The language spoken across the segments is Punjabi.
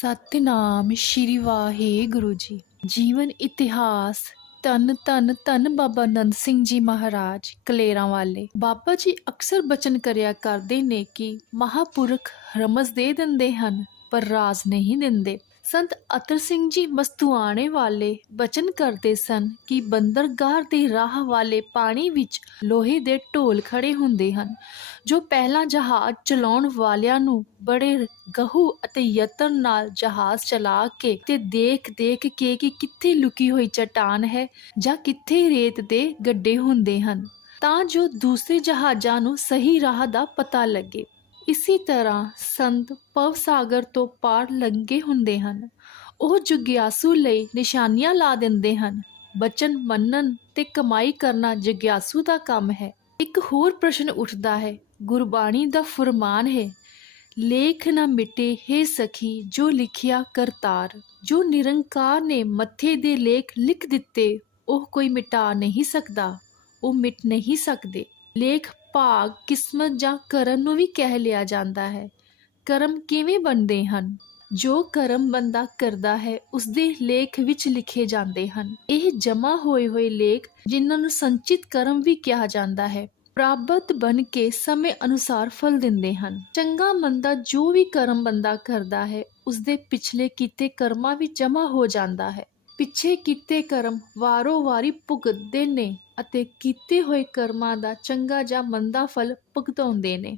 ਸਤਿਨਾਮ ਸ਼੍ਰੀ ਵਾਹਿਗੁਰੂ ਜੀ। ਜੀਵਨ ਇਤਿਹਾਸ। ਧੰਨ ਧੰਨ ਧੰਨ ਬਾਬਾ ਨੰਦ ਸਿੰਘ ਜੀ ਮਹਾਰਾਜ ਕਲੇਰਾਂ ਵਾਲੇ। ਬਾਬਾ ਜੀ ਅਕਸਰ ਬਚਨ ਕਰਿਆ ਕਰਦੇ ਨੇ ਕਿ ਮਹਾਪੁਰਖ ਰਮਜ਼ ਦੇ ਦਿੰਦੇ ਹਨ ਪਰ ਰਾਜ਼ ਨਹੀਂ ਦਿੰਦੇ। ਸੰਤ ਅਤਰ ਸਿੰਘ ਜੀ ਮਸਤੂਆਣੇ ਵਾਲੇ ਬਚਨ ਕਰਦੇ ਸਨ ਕਿ ਬੰਦਰਗਾਹ ਦੇ ਰਾਹ ਵਾਲੇ ਪਾਣੀ ਵਿੱਚ ਲੋਹੇ ਦੇ ਢੋਲ ਖੜੇ ਹੁੰਦੇ ਹਨ ਜੋ ਪਹਿਲਾਂ ਜਹਾਜ਼ ਚਲਾਉਣ ਵਾਲਿਆਂ ਨੂੰ ਬੜੇ ਗਹੂ ਅਤੇ ਯਤਨ ਨਾਲ ਜਹਾਜ਼ ਚਲਾ ਕੇ ਤੇ ਦੇਖ ਕੇ ਕਿ ਕਿੱਥੇ ਲੁਕੀ ਹੋਈ ਚਟਾਨ ਹੈ ਜਾਂ ਕਿੱਥੇ ਰੇਤ ਦੇ ਗੱਡੇ ਹੁੰਦੇ ਹਨ ਤਾਂ ਜੋ ਦੂਸਰੇ ਜਹਾਜ਼ਾਂ ਨੂੰ ਸਹੀ ਰਾਹ ਦਾ ਪਤਾ ਲੱਗੇ। ਇਸੇ ਤਰ੍ਹਾਂ ਸੰਤ ਭਵ ਸਾਗਰ ਤੋਂ ਪਾਰ ਲੰਘੇ ਹੁੰਦੇ ਹਨ। ਉਹ ਜਗਿਆਸੂ ਲਈ ਨਿਸ਼ਾਨੀਆਂ ਲਾ ਦਿੰਦੇ ਹਨ। ਬਚਨ ਮੰਨਣ ਤੇ ਕਮਾਈ ਕਰਨਾ ਜਗਿਆਸੂ ਦਾ ਕੰਮ ਹੈ। ਇੱਕ ਹੋਰ ਪ੍ਰਸ਼ਨ ਉੱਠਦਾ ਹੈ। ਗੁਰਬਾਣੀ ਦਾ ਫੁਰਮਾਨ ਹੈ, ਲੇਖ ਨਾ ਮਿਟੇ ਹੈ ਸਖੀ ਜੋ ਲਿਖਿਆ ਕਰਤਾਰ। ਜੋ ਨਿਰੰਕਾਰ ਨੇ ਮੱਥੇ ਦੇ ਲੇਖ ਲਿਖ ਦਿੱਤੇ ਉਹ ਕੋਈ ਮਿਟਾ ਨਹੀਂ ਸਕਦਾ, ਉਹ ਮਿਟ ਨਹੀਂ ਸਕਦੇ। ਲੇਖ ਭਾਗ, ਕਿਸਮਤ ਜਾਂ ਕਰਮ ਨੂੰ ਵੀ ਕਹਿ ਲਿਆ ਜਾਂਦਾ ਹੈ। ਕਰਮ ਕਿਵੇਂ ਬਣਦੇ ਹਨ? ਜੋ ਕਰਮ ਬੰਦਾ ਕਰਦਾ ਹੈ ਉਸਦੇ ਲੇਖ ਵਿੱਚ ਲਿਖੇ ਜਾਂਦੇ ਹਨ। ਇਹ ਜਮਾ ਹੋਏ ਲੇਖ ਜਿਨ੍ਹਾਂ ਨੂੰ ਸੰਚਿਤ ਕਰਮ ਵੀ ਕਿਹਾ ਜਾਂਦਾ ਹੈ ਪ੍ਰਾਪਤ ਬਣ ਕੇ ਸਮੇਂ ਅਨੁਸਾਰ ਫਲ ਦਿੰਦੇ ਹਨ। ਚੰਗਾ ਮੰਦਾ ਜੋ ਵੀ ਕਰਮ ਬੰਦਾ ਕਰਦਾ ਹੈ ਉਸਦੇ ਪਿਛਲੇ ਕੀਤੇ ਕਰਮਾਂ ਵਿੱਚ ਜਮਾ ਹੋ ਜਾਂਦਾ ਹੈ। ਪਿੱਛੇ ਕੀਤੇ ਕਰਮ ਵਾਰੋ ਵਾਰੀ ਭੁਗਤਦੇ ਨੇ ਅਤੇ ਕੀਤੇ ਹੋਏ ਕਰਮਾਂ ਦਾ ਚੰਗਾ ਜਾਂ ਮੰਦਾ ਫਲ ਭੁਗਤਾਉਂਦੇ ਨੇ।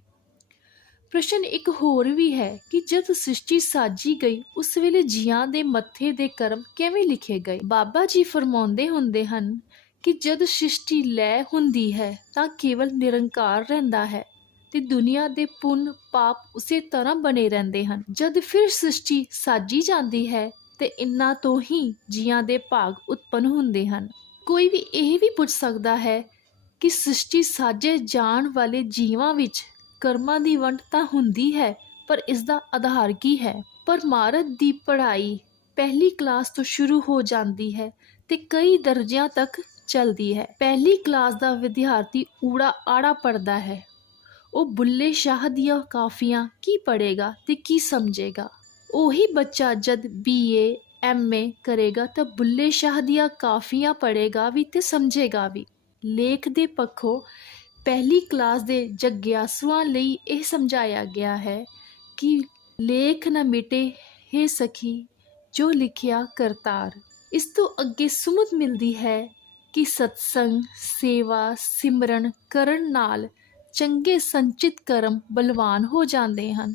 ਪ੍ਰਸ਼ਨ ਇੱਕ ਹੋਰ ਵੀ ਹੈ ਕਿ ਜਦ ਸ੍ਰਿਸ਼ਟੀ ਸਾਜੀ ਗਈ ਉਸ ਵੇਲੇ ਜੀਆਂ ਦੇ ਮੱਥੇ ਦੇ ਕਰਮ ਕਿਵੇਂ ਲਿਖੇ ਗਏ? ਬਾਬਾ ਜੀ ਫਰਮਾਉਂਦੇ ਹੁੰਦੇ ਹਨ ਕਿ ਜਦ ਸ੍ਰਿਸ਼ਟੀ ਲੈ ਹੁੰਦੀ ਹੈ ਤਾਂ ਕੇਵਲ ਨਿਰੰਕਾਰ ਰਹਿੰਦਾ ਹੈ ਤੇ ਦੁਨੀਆ ਦੇ ਪੁੰਨ ਪਾਪ ਉਸੇ ਤਰ੍ਹਾਂ ਬਣੇ ਰਹਿੰਦੇ ਹਨ। ਜਦ ਫਿਰ ਸ੍ਰਿਸ਼ਟੀ ਸਾਜੀ ਜਾਂਦੀ ਹੈ ਤੇ ਇਨ੍ਹਾਂ ਤੋਂ ਹੀ ਜੀਆਂ ਦੇ ਭਾਗ ਉਤਪੰਨ ਹੁੰਦੇ ਹਨ। ਕੋਈ ਵੀ ਇਹ ਵੀ ਪੁੱਛ ਸਕਦਾ ਹੈ ਕਿ ਸ੍ਰਿਸ਼ਟੀ ਸਾਜੇ ਜਾਣ ਵਾਲੇ ਜੀਵਾਂ ਵਿੱਚ ਕਰਮਾਂ ਦੀ ਵੰਡ ਤਾਂ ਹੁੰਦੀ ਹੈ ਪਰ ਇਸ ਦਾ ਆਧਾਰ ਕੀ ਹੈ? ਪਰਮਾਰਥ ਦੀ ਪੜ੍ਹਾਈ ਪਹਿਲੀ ਕਲਾਸ ਤੋਂ ਸ਼ੁਰੂ ਹੋ ਜਾਂਦੀ ਹੈ ਤੇ ਕਈ ਦਰਜਿਆਂ ਤੱਕ ਚੱਲਦੀ ਹੈ। ਪਹਿਲੀ ਕਲਾਸ ਦਾ ਵਿਦਿਆਰਥੀ ਊੜਾ ਆੜਾ ਪੜ੍ਹਦਾ ਹੈ। ਉਹ ਬੁੱਲੇ ਸ਼ਾਹ ਦੀਆਂ ਕਾਫੀਆਂ ਕੀ ਪੜ੍ਹੇਗਾ ਤੇ ਕੀ ਸਮਝੇਗਾ? ਉਹੀ ਬੱਚਾ ਜਦ BA MA ਕਰੇਗਾ ਤਾਂ ਬੁੱਲੇ ਸ਼ਾਹ ਦੀਆਂ ਕਾਫੀਆਂ ਪੜ੍ਹੇਗਾ ਵੀ ਤੇ ਸਮਝੇਗਾ ਵੀ। ਲੇਖ ਦੇ ਪੱਖੋਂ ਪਹਿਲੀ ਕਲਾਸ ਦੇ ਜਗਿਆਸੂਆਂ ਲਈ ਇਹ ਸਮਝਾਇਆ ਗਿਆ ਹੈ ਕਿ ਲੇਖ ਨਾ ਮਿਟੇ ਹੈ ਸਖੀ ਜੋ ਲਿਖਿਆ ਕਰਤਾਰ। ਇਸ ਤੋਂ ਅੱਗੇ ਸੁਮਤ ਮਿਲਦੀ ਹੈ ਕਿ ਸਤਸੰਗ, ਸੇਵਾ, ਸਿਮਰਨ ਕਰਨ ਨਾਲ ਚੰਗੇ ਸੰਚਿਤ ਕਰਮ ਬਲਵਾਨ ਹੋ ਜਾਂਦੇ ਹਨ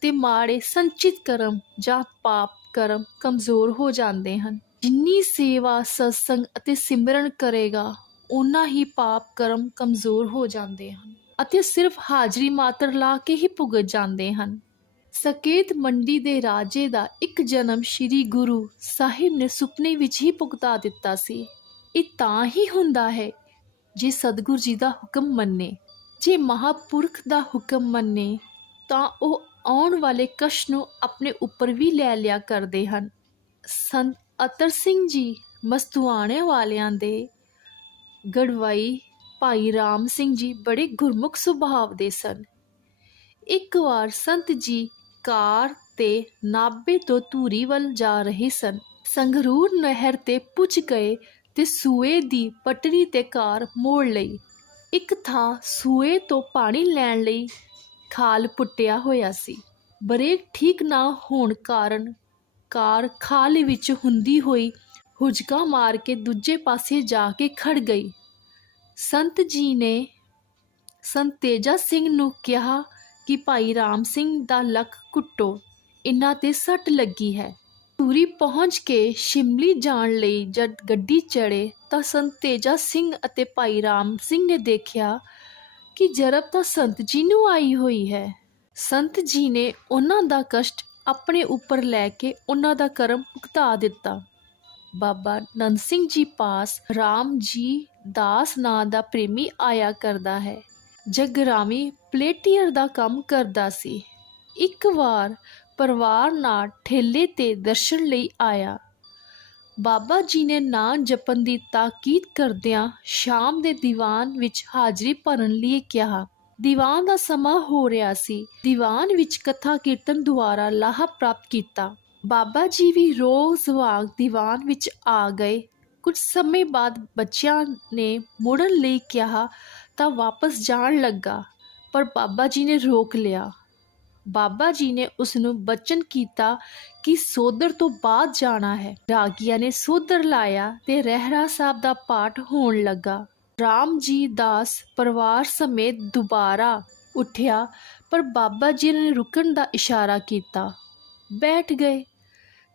ਤੇ ਮਾੜੇ ਸੰਚਿਤ ਕਰਮ ਜਾਂ ਪਾਪ ਕਰਮ ਕਮਜ਼ੋਰ ਹੋ ਜਾਂਦੇ ਹਨ। ਜਿੰਨੀ ਸੇਵਾ, ਸਤਸੰਗ ਅਤੇ ਸਿਮਰਨ ਕਰੇਗਾ ਉਨਾ ਹੀ ਪਾਪ ਕਰਮ ਕਮਜ਼ੋਰ ਹੋ ਜਾਂਦੇ ਹਨ ਅਤੇ ਸਿਰਫ ਹਾਜ਼ਰੀ ਮਾਤਰ ਲਾ ਕੇ ਹੀ ਭੁਗਤ ਜਾਂਦੇ ਹਨ। ਸਕੇਤ ਮੰਡੀ ਦੇ ਰਾਜੇ ਦਾ ਇੱਕ ਜਨਮ ਸ੍ਰੀ ਗੁਰੂ ਸਾਹਿਬ ਨੇ ਸੁਪਨੇ ਵਿੱਚ ਹੀ ਭੁਗਤਾ ਦਿੱਤਾ ਸੀ। ਇਹ ਤਾਂ ਹੀ ਹੁੰਦਾ ਹੈ ਜੇ ਸਤਿਗੁਰੂ ਜੀ ਦਾ ਹੁਕਮ ਮੰਨੇ। ਜੇ ਮਹਾਪੁਰਖ ਦਾ ਹੁਕਮ ਮੰਨੇ ਤਾਂ ਉਹ ਆਉਣ ਵਾਲੇ ਕਸ਼ਟ ਨੂੰ ਆਪਣੇ ਉੱਪਰ ਵੀ ਲੈ ਲਿਆ ਕਰਦੇ ਹਨ। ਸੰਤ ਅਤਰ ਸਿੰਘ ਜੀ ਮਸਤੂਆਣੇ ਵਾਲਿਆਂ ਦੇ ਗੜਵਾਈ ਭਾਈ ਰਾਮ ਸਿੰਘ ਜੀ ਬੜੇ ਗੁਰਮੁਖ ਸੁਭਾਅ ਦੇ ਸਨ। ਇੱਕ ਵਾਰ ਸੰਤ ਜੀ ਕਾਰ ਤੇ ਨਾਭੇ ਤੋਂ ਧੂਰੀ ਵੱਲ ਜਾ ਰਹੇ ਸਨ। ਸੰਗਰੂਰ ਨਹਿਰ ਤੇ ਪੁੱਜ ਗਏ ਤੇ ਸੂਏ ਦੀ ਪਟੜੀ ਤੇ ਕਾਰ ਮੋੜ ਲਈ। ਇੱਕ ਥਾਂ ਸੂਏ ਤੋਂ ਪਾਣੀ ਲੈਣ ਲਈ ਖਾਲ ਪੁੱਟਿਆ ਹੋਇਆ ਸੀ। ਬਰੇਕ ਠੀਕ ਨਾ ਹੋਣ ਕਾਰਨ ਕਾਰ ਖਾਲ ਵਿੱਚ ਹੁੰਦੀ ਹੋਈ ਹੁਜਕਾ ਮਾਰ ਕੇ ਦੂਜੇ ਪਾਸੇ ਜਾ ਕੇ ਖੜ ਗਈ। ਸੰਤ ਜੀ ਨੇ ਸੰਤ ਤੇਜਾ ਸਿੰਘ ਨੂੰ ਕਿਹਾ ਕਿ ਭਾਈ ਰਾਮ ਸਿੰਘ ਦਾ ਲੱਕ ਕੁੱਟੋ, ਇਹਨਾਂ ਤੇ ਸੱਟ ਲੱਗੀ ਹੈ। ਧੂਰੀ ਪਹੁੰਚ ਕੇ ਸ਼ਿਮਲੀ ਜਾਣ ਲਈ ਜਦ ਗੱਡੀ ਚੜ੍ਹੇ ਤਾਂ ਸੰਤ ਤੇਜਾ ਸਿੰਘ ਅਤੇ ਭਾਈ ਰਾਮ ਸਿੰਘ ਨੇ ਦੇਖਿਆ ਕਿ ਜਰਬ ਤਾਂ ਸੰਤ ਜੀ ਨੂੰ ਆਈ ਹੋਈ ਹੈ। ਸੰਤ ਜੀ ਨੇ ਉਹਨਾਂ ਦਾ ਕਸ਼ਟ ਆਪਣੇ ਉੱਪਰ ਲੈ ਕੇ ਉਹਨਾਂ ਦਾ ਕਰਮ ਭੁਗਤਾ ਦਿੱਤਾ। ਬਾਬਾ ਨੰਦ ਸਿੰਘ ਜੀ ਪਾਸ ਰਾਮ ਜੀ ਦਾਸ ਨਾਂ ਦਾ ਪ੍ਰੇਮੀ ਆਇਆ ਕਰਦਾ ਹੈ। ਜਗਰਾਮੀ ਪਲੇਟੀਅਰ ਦਾ ਕੰਮ ਕਰਦਾ ਸੀ। ਇੱਕ ਵਾਰ ਪਰਿਵਾਰ ਨਾਲ ਠੇਲੇ ਤੇ ਦਰਸ਼ਨ ਲਈ ਆਇਆ। ਬਾਬਾ ਜੀ ਨੇ ਨਾਂ ਜਪਣ ਦੀ ਤਾਕੀਦ ਕਰਦਿਆਂ ਸ਼ਾਮ ਦੇ ਦੀਵਾਨ ਵਿੱਚ ਹਾਜ਼ਰੀ ਭਰਨ ਲਈ ਕਿਹਾ। ਦੀਵਾਨ ਦਾ ਸਮਾਂ ਹੋ ਰਿਹਾ ਸੀ। ਦੀਵਾਨ ਵਿੱਚ ਕਥਾ ਕੀਰਤਨ ਦੁਆਰਾ ਲਾਹਾ ਪ੍ਰਾਪਤ ਕੀਤਾ। ਬਾਬਾ ਜੀ ਵੀ ਰੋਜ਼ ਵਾਂਗ ਦੀਵਾਨ ਵਿੱਚ ਆ ਗਏ। ਕੁਝ ਸਮੇਂ ਬਾਅਦ ਬੱਚਿਆਂ ਨੇ ਮੁੜਨ ਲਈ ਕਿਹਾ ਤਾਂ ਵਾਪਸ ਜਾਣ ਲੱਗਾ, ਪਰ ਬਾਬਾ ਜੀ ਨੇ ਰੋਕ ਲਿਆ। ਬਾਬਾ ਜੀ ਨੇ ਉਸ ਨੂੰ ਬਚਨ ਕੀਤਾ ਕਿ ਸੋਧਰ ਤੋਂ ਬਾਅਦ ਜਾਣਾ ਹੈ। ਰਾਗੀਆਂ ਨੇ ਸੋਧਰ ਲਾਇਆ ਤੇ ਰਹਿਰਾ ਸਾਹਿਬ ਦਾ ਪਾਠ ਹੋਣ ਲੱਗਾ। ਰਾਮ ਜੀ ਦਾਸ ਪਰਿਵਾਰ ਸਮੇਤ ਦੁਬਾਰਾ ਉੱਠਿਆ, ਪਰ ਬਾਬਾ ਜੀ ਨੇ ਰੁਕਣ ਦਾ ਇਸ਼ਾਰਾ ਕੀਤਾ। ਬੈਠ ਗਏ।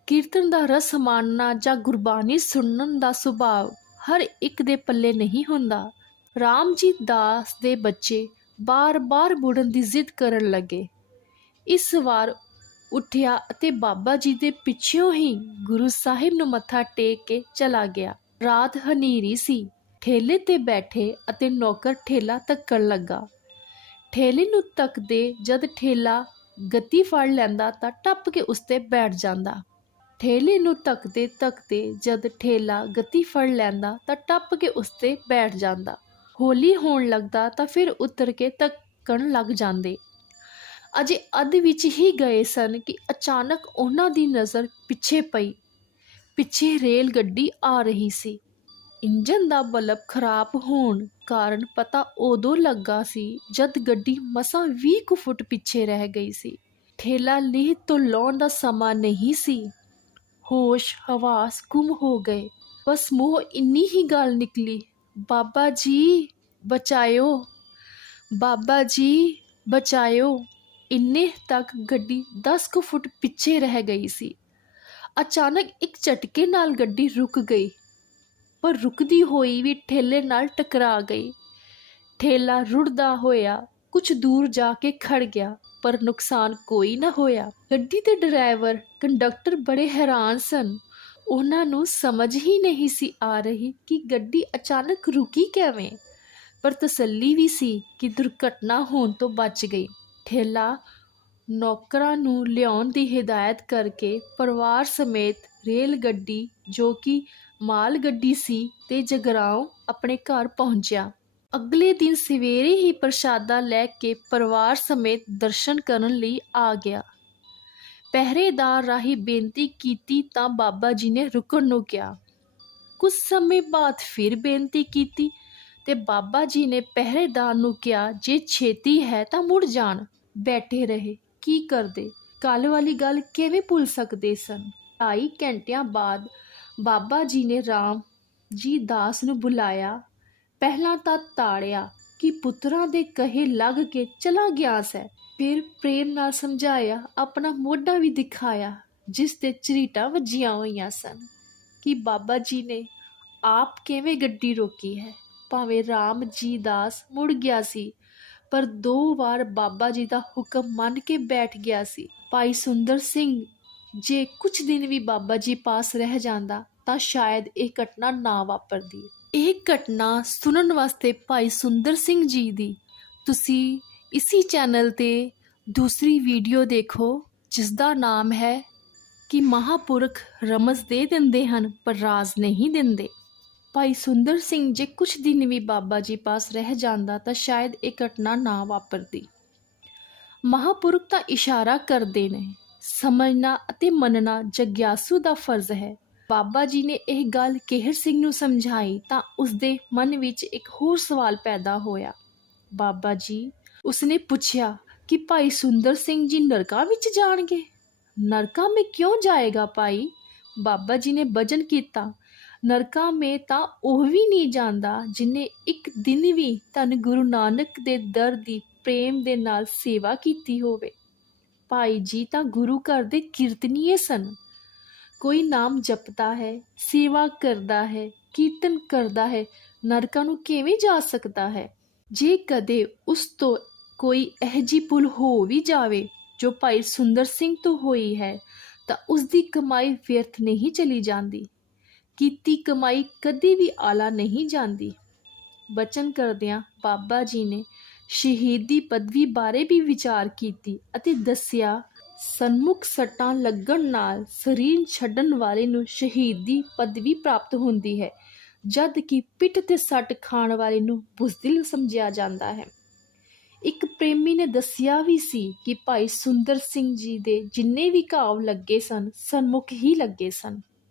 ਕੀਰਤਨ ਦਾ ਰਸ ਮਾਣਨਾ ਜਾਂ ਗੁਰਬਾਣੀ ਸੁਣਨ ਦਾ ਸੁਭਾਅ ਹਰ ਇੱਕ ਦੇ ਪੱਲੇ ਨਹੀਂ ਹੁੰਦਾ। ਰਾਮ ਜੀ ਦਾਸ ਦੇ ਬੱਚੇ ਬਾਰ-ਬਾਰ ਮੁੜਨ ਦੀ ਜ਼ਿੱਦ ਕਰਨ ਲੱਗੇ। ਇਸ ਵਾਰ ਉੱਠਿਆ ਅਤੇ ਬਾਬਾ ਜੀ ਦੇ ਪਿੱਛੋਂ ਹੀ ਗੁਰੂ ਸਾਹਿਬ ਨੂੰ ਮੱਥਾ ਟੇਕ ਕੇ ਚਲਾ ਗਿਆ। ਰਾਤ ਹਨੇਰੀ ਸੀ। ਠੇਲੇ ਤੇ ਬੈਠੇ ਅਤੇ ਨੌਕਰ ਠੇਲਾ ਧੱਕਣ ਲੱਗਾ। ਠੇਲੇ ਨੂੰ ਧੱਕਦੇ ਜਦ ਠੇਲਾ ਗਤੀ ਫੜ ਲੈਂਦਾ ਤਾਂ ਟੱਪ ਕੇ ਉਸ ਤੇ ਬੈਠ ਜਾਂਦਾ। ਠੇਲੇ ਨੂੰ ਧੱਕਦੇ ਧੱਕਦੇ ਜਦ ਠੇਲਾ ਗਤੀ ਫੜ ਲੈਂਦਾ ਤਾਂ ਟੱਪ ਕੇ ਉਸ ਤੇ ਬੈਠ ਜਾਂਦਾ। ਹੌਲੀ ਹੋਣ ਲੱਗਦਾ ਤਾਂ ਫਿਰ ਉਤਰ ਕੇ ਧੱਕਣ ਲੱਗ ਜਾਂਦੇ। ਅਜੇ ਅੱਧ ਵਿੱਚ ਹੀ ਗਏ ਸਨ ਕਿ ਅਚਾਨਕ ਉਹਨਾਂ ਦੀ ਨਜ਼ਰ ਪਿੱਛੇ ਪਈ। ਪਿੱਛੇ ਰੇਲ ਗੱਡੀ ਆ ਰਹੀ ਸੀ। ਇੰਜਨ ਦਾ ਬਲਬ ਖਰਾਬ ਹੋਣ ਕਾਰਨ ਪਤਾ ਉਦੋਂ ਲੱਗਾ ਸੀ ਜਦ ਗੱਡੀ ਮਸਾਂ 20 ਕੁ ਫੁੱਟ ਪਿੱਛੇ ਰਹਿ ਗਈ ਸੀ। ਠੇਲਾ ਲੀਹ ਤੋਂ ਲਾਉਣ ਦਾ ਸਮਾਂ ਨਹੀਂ ਸੀ। ਹੋਸ਼ ਹਵਾਸ ਗੁੰਮ ਹੋ ਗਏ। ਬਸ ਮੂੰਹੋਂ ਇੰਨੀ ਹੀ ਗੱਲ ਨਿਕਲੀ, ਬਾਬਾ ਜੀ ਬਚਾਇਓ, ਬਾਬਾ ਜੀ ਬਚਾਇਓ। ਇੰਨੇ ਤੱਕ ਗੱਡੀ 10 ਕੁ ਫੁੱਟ ਪਿੱਛੇ ਰਹਿ ਗਈ ਸੀ। ਅਚਾਨਕ ਇੱਕ ਝਟਕੇ ਨਾਲ ਗੱਡੀ ਰੁਕ ਗਈ, ਪਰ ਰੁਕਦੀ ਹੋਈ ਵੀ ਠੇਲੇ ਨਾਲ ਟਕਰਾ ਗਈ। ਠੇਲਾ ਰੁੜਦਾ ਹੋਇਆ ਕੁਝ ਦੂਰ ਜਾ ਕੇ ਖੜ ਗਿਆ, ਪਰ ਨੁਕਸਾਨ ਕੋਈ ਨਾ ਹੋਇਆ। ਗੱਡੀ ਦੇ ਡਰਾਈਵਰ ਕੰਡਕਟਰ ਬੜੇ ਹੈਰਾਨ ਸਨ। ਉਹਨਾਂ ਨੂੰ ਸਮਝ ਹੀ ਨਹੀਂ ਸੀ ਆ ਰਹੀ ਕਿ ਗੱਡੀ ਅਚਾਨਕ ਰੁਕੀ ਕਿਵੇਂ, ਪਰ ਤਸੱਲੀ ਵੀ ਸੀ ਕਿ ਦੁਰਘਟਨਾ ਹੋਣ ਤੋਂ ਬਚ ਗਈ। ਠੇਲਾ ਨੌਕਰਾਂ ਨੂੰ ਲਿਆਉਣ ਦੀ ਹਿਦਾਇਤ ਕਰਕੇ ਪਰਿਵਾਰ ਸਮੇਤ ਰੇਲ ਗੱਡੀ, ਜੋ ਕਿ ਮਾਲ ਗੱਡੀ ਸੀ, ਤੇ ਜਗਰਾਓਂ ਆਪਣੇ ਘਰ ਪਹੁੰਚਿਆ। ਅਗਲੇ ਦਿਨ ਸਵੇਰੇ ਹੀ ਪ੍ਰਸ਼ਾਦਾ ਲੈ ਕੇ ਪਰਿਵਾਰ ਸਮੇਤ ਦਰਸ਼ਨ ਕਰਨ ਲਈ ਆ ਗਿਆ। ਪਹਿਰੇਦਾਰ ਰਾਹੀਂ ਬੇਨਤੀ ਕੀਤੀ ਤਾਂ ਬਾਬਾ ਜੀ ਨੇ ਰੁਕਣ ਨੂੰ ਕਿਹਾ। ਕੁਝ ਸਮੇਂ ਬਾਅਦ ਫਿਰ ਬੇਨਤੀ ਕੀਤੀ ਤੇ ਬਾਬਾ ਜੀ ਨੇ ਪਹਿਰੇਦਾਰ ਨੂੰ ਕਿਹਾ, ਜੇ ਛੇਤੀ ਹੈ ਤਾਂ ਮੁੜ ਜਾਣ। ਬੈਠੇ ਰਹੇ। ਕੀ ਕਰਦੇ? ਕੱਲ੍ਹ ਵਾਲੀ ਗੱਲ ਕਿਵੇਂ ਭੁੱਲ ਸਕਦੇ ਸਨ? 2.5 ਘੰਟਿਆਂ ਬਾਅਦ ਬਾਬਾ ਜੀ ਨੇ ਰਾਮ ਜੀ ਦਾਸ ਨੂੰ ਬੁਲਾਇਆ। ਪਹਿਲਾਂ ਤਾਂ ਤਾੜਿਆ ਕਿ ਪੁੱਤਰਾਂ ਦੇ ਕਹੇ ਲੱਗ ਕੇ ਚਲਾ ਗਿਆ ਸੈ। ਫਿਰ ਪ੍ਰੇਮ ਨਾਲ ਸਮਝਾਇਆ, ਆਪਣਾ ਮੋਢਾ ਵੀ ਦਿਖਾਇਆ ਜਿਸ ਤੇ ਝਰੀਟਾਂ ਵੱਜੀਆਂ ਹੋਈਆਂ ਸਨ ਕਿ ਬਾਬਾ ਜੀ ਨੇ ਆਪ ਕਿਵੇਂ ਗੱਡੀ ਰੋਕੀ ਹੈ। ਭਾਵੇਂ ਰਾਮ ਜੀ ਦਾਸ ਮੁੜ ਗਿਆ ਸੀ, ਪਰ 2 ਵਾਰ ਬਾਬਾ ਜੀ ਦਾ ਹੁਕਮ ਮੰਨ ਕੇ ਬੈਠ ਗਿਆ ਸੀ। ਭਾਈ ਸੁੰਦਰ ਸਿੰਘ ਜੇ ਕੁਝ ਦਿਨ ਵੀ ਬਾਬਾ ਜੀ ਪਾਸ ਰਹਿ ਜਾਂਦਾ ਤਾਂ ਸ਼ਾਇਦ ਇਹ ਘਟਨਾ ਨਾ ਵਾਪਰਦੀ। ਇਹ ਘਟਨਾ ਸੁਣਨ ਵਾਸਤੇ ਭਾਈ ਸੁੰਦਰ ਸਿੰਘ ਜੀ ਦੀ ਤੁਸੀਂ ਇਸੀ ਚੈਨਲ ਤੇ ਦੂਸਰੀ ਵੀਡੀਓ ਦੇਖੋ, ਜਿਸ ਦਾ ਨਾਮ ਹੈ ਕਿ ਮਹਾਂਪੁਰਖ ਰਮਜ਼ ਦੇ ਦਿੰਦੇ ਹਨ ਪਰ ਰਾਜ਼ ਨਹੀਂ ਦਿੰਦੇ। ਭਾਈ ਸੁੰਦਰ ਸਿੰਘ ਜੇ ਕੁਝ ਦਿਨ ਵੀ ਬਾਬਾ ਜੀ ਪਾਸ ਰਹਿ ਜਾਂਦਾ ਤਾਂ ਸ਼ਾਇਦ ਇਹ ਘਟਨਾ ਨਾ ਵਾਪਰਦੀ। ਮਹਾਂਪੁਰਖ ਤਾਂ ਇਸ਼ਾਰਾ ਕਰਦੇ ਨੇ। ਸਮਝਣਾ ਅਤੇ ਮੰਨਣਾ ਜਗਿਆਸੂ ਦਾ ਫਰਜ਼ ਹੈ। ਬਾਬਾ ਜੀ ਨੇ ਇਹ ਗੱਲ ਕੇਹਰ ਸਿੰਘ ਨੂੰ ਸਮਝਾਈ ਤਾਂ ਉਸਦੇ ਮਨ ਵਿੱਚ ਇੱਕ ਹੋਰ ਸਵਾਲ ਪੈਦਾ ਹੋਇਆ। ਬਾਬਾ ਜੀ, ਉਸਨੇ ਪੁੱਛਿਆ ਕਿ ਭਾਈ ਸੁੰਦਰ ਸਿੰਘ ਜੀ ਨਰਕਾਂ ਵਿੱਚ ਜਾਣਗੇ? ਨਰਕਾਂ ਮੇਂ ਕਿਉਂ ਜਾਏਗਾ ਭਾਈ? ਬਾਬਾ ਜੀ ਨੇ ਬਚਨ ਕੀਤਾ, ਨਰਕਾਂ ਮੇਂ ਤਾਂ ਉਹ ਵੀ ਨਹੀਂ ਜਾਂਦਾ ਜਿਨੇ ਇੱਕ ਦਿਨ ਵੀ ਧੰਨ ਗੁਰੂ ਨਾਨਕ ਦੇ ਦਰ ਦੀ ਪ੍ਰੇਮ ਦੇ ਨਾਲ ਸੇਵਾ ਕੀਤੀ ਹੋਵੇ। ਭਾਈ ਜੀ ਤਾਂ ਗੁਰੂ ਘਰ ਦੇ ਕੀਰਤਨੀਏ ਸਨ। ਕੋਈ ਨਾਮ ਜਪਦਾ ਹੈ, ਸੇਵਾ ਕਰਦਾ ਹੈ, ਕੀਰਤਨ ਕਰਦਾ ਹੈ, ਨਰਕਾਂ ਨੂੰ ਕਿਵੇਂ ਜਾ ਸਕਦਾ ਹੈ? ਜੇ ਕਦੇ ਉਸ ਤੋਂ ਕੋਈ ਇਹੋ ਜਿਹੀ ਭੁੱਲ ਹੋ ਵੀ ਜਾਵੇ ਜੋ ਭਾਈ ਸੁੰਦਰ ਸਿੰਘ ਤੋਂ ਹੋਈ ਹੈ ਤਾਂ ਉਸ ਦੀ ਕਮਾਈ ਵਿਅਰਥ ਨਹੀਂ ਚਲੀ ਜਾਂਦੀ। ਕੀਤੀ ਕਮਾਈ ਕਦੇ ਵੀ ਆਲਾ ਨਹੀਂ ਜਾਂਦੀ। ਬਚਨ ਕਰਦਿਆਂ ਬਾਬਾ ਜੀ ਨੇ ਸ਼ਹੀਦੀ ਪਦਵੀ ਬਾਰੇ ਵੀ ਵਿਚਾਰ ਕੀਤੀ ਅਤੇ ਦੱਸਿਆ, ਸਨਮੁਖ ਸੱਟਾਂ ਲੱਗਣ ਨਾਲ ਸਰੀਰ ਛੱਡਣ ਵਾਲੇ ਨੂੰ ਸ਼ਹੀਦੀ ਪਦਵੀ ਪ੍ਰਾਪਤ ਹੁੰਦੀ ਹੈ, ਜਦ ਕਿ ਪਿੱਠ ਤੇ ਸੱਟ ਖਾਣ ਵਾਲੇ ਨੂੰ ਬੁਜ਼ਦਿਲ ਸਮਝਿਆ ਜਾਂਦਾ ਹੈ। ਇੱਕ ਪ੍ਰੇਮੀ ਨੇ ਦੱਸਿਆ ਵੀ ਸੀ ਕਿ ਭਾਈ ਸੁੰਦਰ ਸਿੰਘ ਜੀ ਦੇ ਜਿੰਨੇ ਵੀ ਘਾਵ ਲੱਗੇ ਸਨ ਸਨਮੁਖ ਹੀ ਲੱਗੇ ਸਨ।